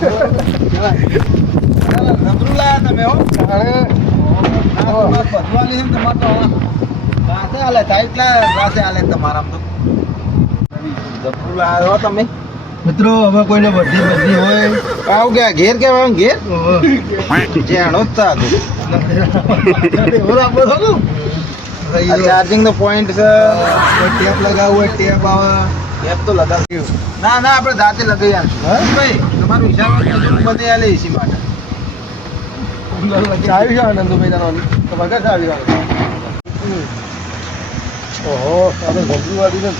નબરું લાયા તમે હો પધવાની છે તમારે તો રાતે હાલે એટલા રાતે હાલે તમારા તો નબરું લાયા હો તમે મિત્રો હવે કોઈને બધી હોય આવ ગયા ઘેર કેવા ઘેર જાણો જ તા ચાર્જિંગ નો પોઈન્ટ છે ટેપ લગાવવું હોય ટેપ આવે ટેપ તો લગાવ્યું ના ના આપણે જાતે લગાવી આવીશું ભાઈ તમારું હિસાબ બધે આલે એસી માટે ચાવી છે આનંદભાઈ તારો તો વગર ચાવી આવે ઓહો આપણે ગંદુ વાળી ને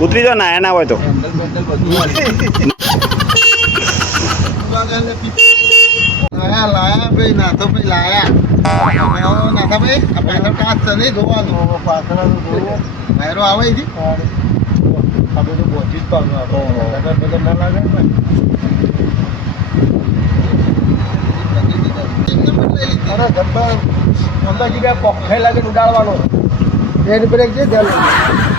ઉતરી જાઓ ના એના હોય તો હેન્ડલ બેન્ડલ બધું લાયા ભાઈ નાથો ભાઈ લાયા નાથા ભાઈ આ પાછળ કાચ છે નહીં ધોવાનું પાછળ વાયરો આવે છે આ બધું બોધી જ પાડું આપણે ના લાગે ને અરે ગબ્બર અંદર જગ્યાએ પખાઈ લાગે ઉડાડવાનો એની બ્રેક છે ધ્યાન